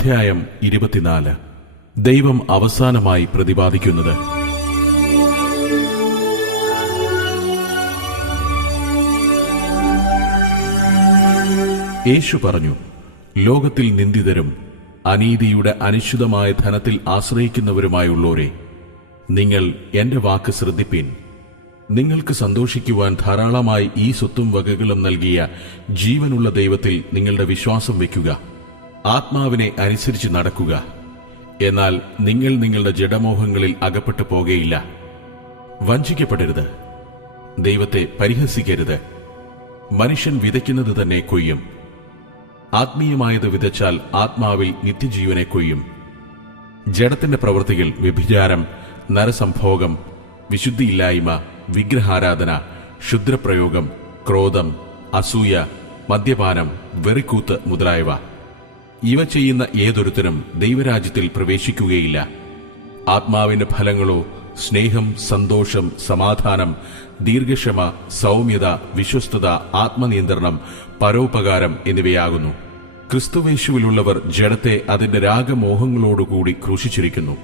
അധ്യായം 24. ദൈവം അവസാനമായി പ്രതിപാദിക്കുന്നത്. യേശു പറഞ്ഞു, ലോകത്തിൽ നിന്ദിതരും അനീതിയുടെ അനിശ്ചിതമായ ധനത്തിൽ ആശ്രയിക്കുന്നവരുമായുള്ളോരെ, നിങ്ങൾ എന്റെ വാക്ക് ശ്രദ്ധിപ്പീൻ. നിങ്ങൾക്ക് സന്തോഷിക്കുവാൻ ധാരാളമായി ഈ സ്വത്തും വകകളും നൽകിയ ജീവനുള്ള ദൈവത്തിൽ നിങ്ങളുടെ വിശ്വാസം വയ്ക്കുക. ആത്മാവിനെ അനുസരിച്ച് നടക്കുക. എന്നാൽ നിങ്ങൾ നിങ്ങളുടെ ജഡമോഹങ്ങളിൽ അകപ്പെട്ടു പോകയില്ല. വഞ്ചിക്കപ്പെടരുത്. ദൈവത്തെ പരിഹസിക്കരുത്. മനുഷ്യൻ വിതയ്ക്കുന്നത് തന്നെ കൊയ്യും. ആത്മീയമായത് വിതച്ചാൽ ആത്മാവിൽ നിത്യജീവനെ കൊയ്യും. ജഡത്തിന്റെ പ്രവൃത്തികൾ വ്യഭിചാരം, നരസംഭോഗം, വിശുദ്ധിയില്ലായ്മ, വിഗ്രഹാരാധന, ക്ഷുദ്രപ്രയോഗം, ക്രോധം, അസൂയ, മദ്യപാനം, വെറിക്കൂത്ത് മുതലായവ. ഇവ ചെയ്യുന്ന ഏതൊരുത്തരും ദൈവരാജ്യത്തിൽ പ്രവേശിക്കുകയില്ല. ആത്മാവിന്റെ ഫലങ്ങളോ സ്നേഹം, സന്തോഷം, സമാധാനം, ദീർഘക്ഷമ, സൗമ്യത, വിശ്വസ്തത, ആത്മനിയന്ത്രണം, പരോപകാരം എന്നിവയാകുന്നു. ക്രിസ്തുവേശുവിലുള്ളവർ ജഡത്തെ അതിന്റെ രാഗമോഹങ്ങളോടുകൂടി ക്രൂശിച്ചിരിക്കുന്നു.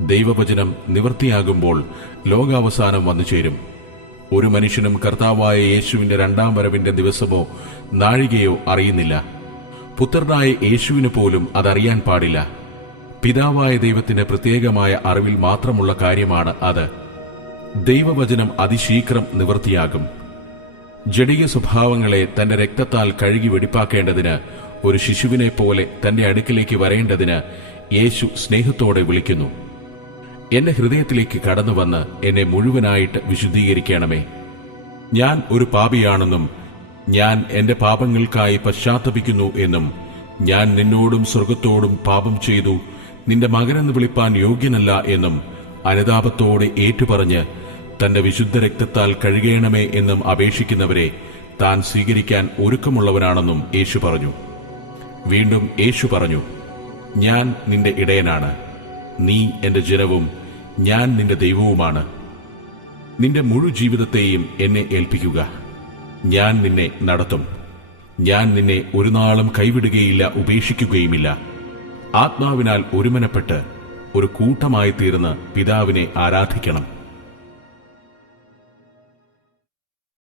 ദൈവവചനം നിവൃത്തിയാകുമ്പോൾ ലോകാവസാനം വന്നുചേരും. ഒരു മനുഷ്യനും കർത്താവായ യേശുവിന്റെ രണ്ടാം വരവിന്റെ ദിവസമോ നാഴികയോ അറിയുന്നില്ല. പുത്രനായ യേശുവിന് പോലും അതറിയാൻ പാടില്ല. പിതാവായ ദൈവത്തിന് പ്രത്യേകമായ അറിവിൽ മാത്രമുള്ള കാര്യമാണ് അത്. ദൈവവചനം അതിശീഘ്രം നിവൃത്തിയാകും. ജഡിക സ്വഭാവങ്ങളെ തന്റെ രക്തത്താൽ കഴുകി വെടിപ്പാക്കേണ്ടതിന് ഒരു ശിശുവിനെ പോലെ തന്റെ അടുക്കിലേക്ക് വരേണ്ടതിന് യേശു സ്നേഹത്തോടെ വിളിക്കുന്നു. എന്റെ ഹൃദയത്തിലേക്ക് കടന്നുവന്ന് എന്നെ മുഴുവനായിട്ട് വിശുദ്ധീകരിക്കണമേ. ഞാൻ ഒരു പാപിയാണെന്നും ഞാൻ എന്റെ പാപങ്ങൾക്കായി പശ്ചാത്തപിക്കുന്നു എന്നും ഞാൻ നിന്നോടും സ്വർഗത്തോടും പാപം ചെയ്തു നിന്റെ മകനെന്ന് വിളിപ്പാൻ യോഗ്യനല്ല എന്നും അനുതാപത്തോടെ ഏറ്റുപറഞ്ഞ് തന്റെ വിശുദ്ധ രക്തത്താൽ കഴുകേണമേ എന്നും അപേക്ഷിക്കുന്നവരെ താൻ സ്വീകരിക്കാൻ ഒരുക്കമുള്ളവനാണെന്നും യേശു പറഞ്ഞു. വീണ്ടും യേശു പറഞ്ഞു, ഞാൻ നിന്റെ ഇടയനാണ്. നീ എന്റെ ജനവും ഞാൻ നിന്റെ ദൈവവുമാണ്. നിന്റെ മുഴു ജീവിതത്തെയും എന്നെ ഏൽപ്പിക്കുക. ഞാൻ നിന്നെ നടത്തും. ഞാൻ നിന്നെ ഒരു നാളും കൈവിടുകയില്ല, ഉപേക്ഷിക്കുകയുമില്ല. ആത്മാവിനാൽ ഒരുമനപ്പെട്ട് ഒരു കൂട്ടമായി തീർന്ന് പിതാവിനെ ആരാധിക്കണം.